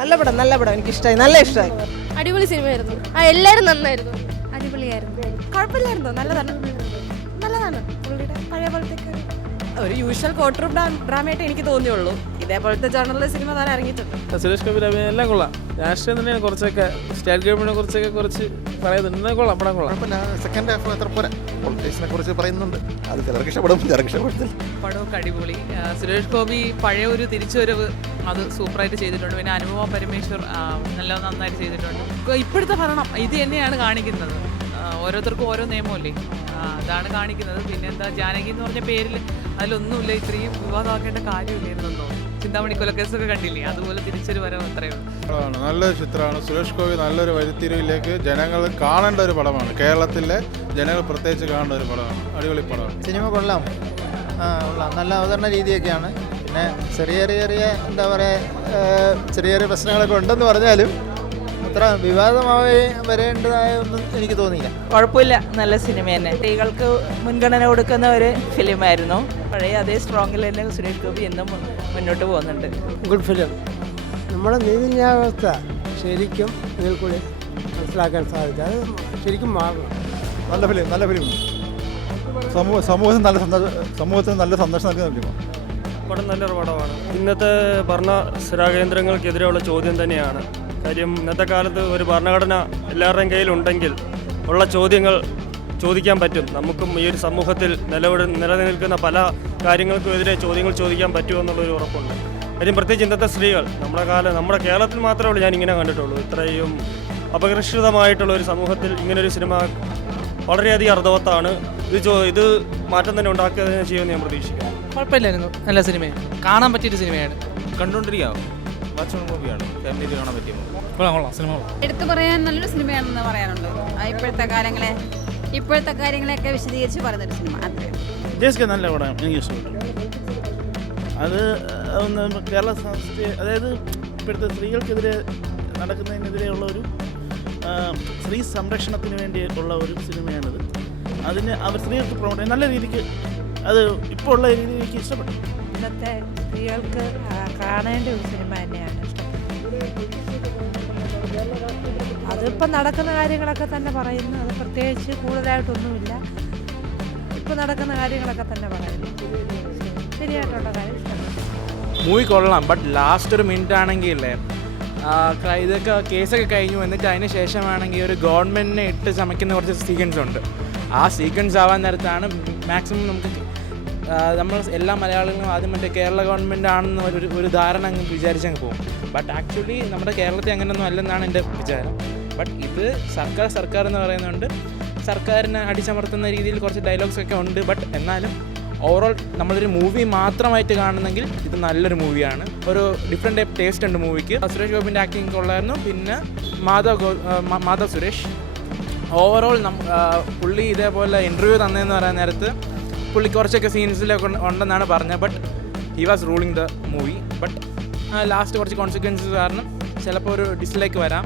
നല്ല പടം എനിക്കിഷ്ടമായി, നല്ല ഇഷ്ടമായി. അടിപൊളി സിനിമയായിരുന്നു. എല്ലാവരും നന്നായിരുന്നു. അടിപൊളിയായിരുന്നു. കുഴപ്പമില്ലായിരുന്നു, നല്ലതാണ് പുള്ളിയുടെ പഴയ പോലത്തേക്ക് ഒരു യൂഷ്വൽ കോർട്ട് റൂം ഡ്രാമയായിട്ട് എനിക്ക് തോന്നിയുള്ളൂ. ഇതേപോലത്തെ ജേർണലിലെ സിനിമ താരം ഇറങ്ങിയിട്ടുണ്ട്. സുരേഷ് ഗോപി എല്ലാം കൊള്ളാം. രാഷ്ട്രീയം തന്നെയാണ് കുറച്ചൊക്കെ, സ്റ്റേറ്റ് ഗവൺമെന്റിനെ കുറിച്ചൊക്കെ കുറച്ച് പറയുന്നുണ്ട്. കൊള്ളാം, പടം കൊള്ളാം. സെക്കൻഡ് ഹാഫ് അത്ര പോരാ, പൊളിറ്റിക്സിനെ കുറിച്ച് പറയുന്നുണ്ട്. അത് ചിലർക്ക് ഇഷ്ടപ്പെടും, ചിലർക്ക് ഇഷ്ടപ്പെടത്തില്ല. പടമൊക്കെ അടിപൊളി. സുരേഷ് ഗോപി പഴയ ഒരു തിരിച്ചുവരവ് അത് സൂപ്പറായിട്ട് ചെയ്തിട്ടുണ്ട്. പിന്നെ അനുപമ പരമേശ്വർ നന്നായിട്ട് ചെയ്തിട്ടുണ്ട്. ഇപ്പോഴത്തെ ഭരണം ഇത് തന്നെയാണ് കാണിക്കുന്നത്. ഓരോരുത്തർക്കും ഓരോ നിയമമല്ലേ, അതാണ് കാണിക്കുന്നത്. പിന്നെ എന്താ, ജാനകി എന്ന് പറഞ്ഞ പേരിൽ അതിലൊന്നുമില്ല, ഇത്രയും വിവാദമാക്കേണ്ട കാര്യമില്ലായിരുന്നോ. ചിന്താമണി കൊലക്കേസൊക്കെ കണ്ടില്ലേ, അതുപോലെ തിരിച്ചൊരു വരവ് അത്രയേ ഉള്ളൂ. നല്ലൊരു ചിത്രമാണ്. സുരേഷ് ഗോപി നല്ലൊരു വഴിത്തിരിവിലേക്ക് ജനങ്ങൾ കാണേണ്ട ഒരു പടമാണ്. കേരളത്തിലെ ജനങ്ങൾ പ്രത്യേകിച്ച് കാണേണ്ട ഒരു പടമാണ്. അടിപൊളി പടമാണ്. സിനിമ കൊള്ളാം, കൊള്ളാം. നല്ല അവതരണ രീതിയൊക്കെയാണ്. പിന്നെ ചെറിയ എന്താ പറയുക, ചെറിയ പ്രശ്നങ്ങളൊക്കെ ഉണ്ടെന്ന് പറഞ്ഞാലും അത്ര വിവാദമായി വരേണ്ടതായ ഒന്നും എനിക്ക് തോന്നിയില്ല. കുഴപ്പമില്ല, നല്ല സിനിമ തന്നെ. സ്ത്രീകൾക്ക് മുൻഗണന കൊടുക്കുന്ന ഒരു ഫിലിമായിരുന്നു. പഴയ അതേ സ്ട്രോങ്ങിൽ തന്നെ സുരേഷ് ഗോപി എന്നും മുന്നോട്ട് പോകുന്നുണ്ട്. Good film. നമ്മുടെ നീതിന്യായാവസ്ഥ ശരിക്കും ഇതിൽ കൂടി മനസ്സിലാക്കാൻ സാധിക്കും. അത് ശരിക്കും മാറണം. നല്ല ഫിലിം സമൂഹത്തിന് നല്ല സന്ദേശം നൽകുന്ന ഫിലിമാണ്. പടം നല്ലൊരു പടമാണ്. ഇന്നത്തെ ഭരണ സ്ഥിരാകേന്ദ്രങ്ങൾക്കെതിരെയുള്ള ചോദ്യം തന്നെയാണ്. കാര്യം ഇന്നത്തെ കാലത്ത് ഒരു ഭരണഘടന എല്ലാവരുടെയും കയ്യിലുണ്ടെങ്കിൽ ഉള്ള ചോദ്യങ്ങൾ ചോദിക്കാൻ പറ്റും. നമുക്കും ഈ ഒരു സമൂഹത്തിൽ നിലനിൽക്കുന്ന പല കാര്യങ്ങൾക്കും എതിരെ ചോദ്യങ്ങൾ ചോദിക്കാൻ പറ്റുമെന്നുള്ളൊരു ഉറപ്പുണ്ട്. കാര്യം പ്രത്യേകിച്ച് ഇന്നത്തെ സ്ത്രീകൾ നമ്മുടെ കേരളത്തിൽ മാത്രമേ ഉള്ളൂ ഞാൻ ഇങ്ങനെ കണ്ടിട്ടുള്ളൂ. ഇത്രയും അപകർഷിതമായിട്ടുള്ള ഒരു സമൂഹത്തിൽ ഇങ്ങനൊരു സിനിമ വളരെയധികം അർത്ഥവത്താണ്. ഇത് മാറ്റം തന്നെ ഉണ്ടാക്കുകയെന്ന് ചെയ്യുമെന്ന് ഞാൻ പ്രതീക്ഷിക്കുന്നു. കുഴപ്പമില്ലായിരുന്നു, നല്ല സിനിമയാണ്, കാണാൻ പറ്റിയൊരു സിനിമയാണ്. കണ്ടുകൊണ്ടിരിക്കാവും, വാച്ച് മൂവിയാണ്, ഫാമിലിക്ക് കാണാൻ പറ്റിയ കൊള്ളാം സിനിമ. എടുത്തു പറയാൻ നല്ലൊരു സിനിമയാണെന്ന് പറയാനുണ്ട്. ഇപ്പോഴത്തെ കാര്യങ്ങളെയൊക്കെ വിശദീകരിച്ച് പറയുന്നൊരു സിനിമ. ജേസ്ക നല്ല പടം, എനിക്ക് ഇഷ്ടപ്പെട്ടു. അത് കേരള സംസ്ഥ, അതായത് ഇപ്പോഴത്തെ സ്ത്രീകൾക്കെതിരെ നടക്കുന്നതിനെതിരെയുള്ള ഒരു സ്ത്രീ സംരക്ഷണത്തിന് വേണ്ടി ഉള്ള ഒരു സിനിമയാണിത്. അതിന് അവർ സ്ത്രീകൾക്ക് പ്രൊമോട്ട് നല്ല രീതിക്ക്, അത് ഇപ്പോൾ ഉള്ള രീതിക്ക് ഇഷ്ടപ്പെട്ടു. ഇന്നത്തെ സ്ത്രീകൾക്ക് കാണേണ്ട ഒരു സിനിമ തന്നെയാണ്. അതിപ്പോൾ നടക്കുന്ന കാര്യങ്ങളൊക്കെ തന്നെ പറയുന്നു. അത് പ്രത്യേകിച്ച് കൂടുതലായിട്ടൊന്നുമില്ല. ഇപ്പോൾ നടക്കുന്ന കാര്യങ്ങളൊക്കെ തന്നെ പറയുന്നു. ശരിയായിട്ടുള്ള കാര്യം ഇഷ്ടമാണ്. മൂവി കൊള്ളാം, ബട്ട് ലാസ്റ്റ് ഒരു മിനിറ്റ് ആണെങ്കിൽ ഇല്ലേ, ഇതൊക്കെ കേസൊക്കെ കഴിഞ്ഞു എന്നിട്ട് അതിന് ശേഷമാണെങ്കിൽ ഒരു ഗവൺമെൻറ്റിനെ ഇട്ട് ചമയ്ക്കുന്ന കുറച്ച് സീക്വൻസ് ഉണ്ട്. ആ സീക്വൻസ് ആവാൻ നേരത്താണ് മാക്സിമം നമുക്ക് നമ്മൾ എല്ലാ മലയാളികളും ആദ്യം മറ്റേ കേരള ഗവൺമെൻറ് ആണെന്ന് ഒരു ധാരണ അങ്ങ് വിചാരിച്ചങ്ങ് പോകും. ബട്ട് ആക്ച്വലി നമ്മുടെ കേരളത്തിൽ അങ്ങനെയൊന്നും അല്ലെന്നാണ് എൻ്റെ വിചാരം. ബട്ട് ഇത് സർക്കാർ എന്ന് പറയുന്നുണ്ട്, സർക്കാരിനെ അടിച്ചമർത്തുന്ന രീതിയിൽ കുറച്ച് ഡയലോഗ്സൊക്കെ ഉണ്ട്. ബട്ട് എന്നാലും ഓവറോൾ നമ്മളൊരു മൂവി മാത്രമായിട്ട് കാണുന്നെങ്കിൽ ഇത് നല്ലൊരു മൂവിയാണ്. ഒരു ഡിഫറെൻറ്റ് ടൈപ്പ് ടേസ്റ്റ് ഉണ്ട് മൂവിക്ക്. സുരേഷ് ഗോപിൻ്റെ ആക്ടിങ് കൊള്ളായിരുന്നു. പിന്നെ മാധവ് സുരേഷ് ഓവറോൾ പുള്ളി ഇതേപോലെ ഇൻ്റർവ്യൂ തന്നതെന്ന് പറയാൻ നേരത്ത് പുള്ളി കുറച്ചൊക്കെ സീൻസിലൊക്കെ ഉണ്ടെന്നാണ് പറഞ്ഞത്. But he was ruling the movie. But last കുറച്ച് കോൺസിക്വൻസസ് കാരണം ചിലപ്പോൾ ഒരു ഡിസ്ലൈക്ക് വരാം.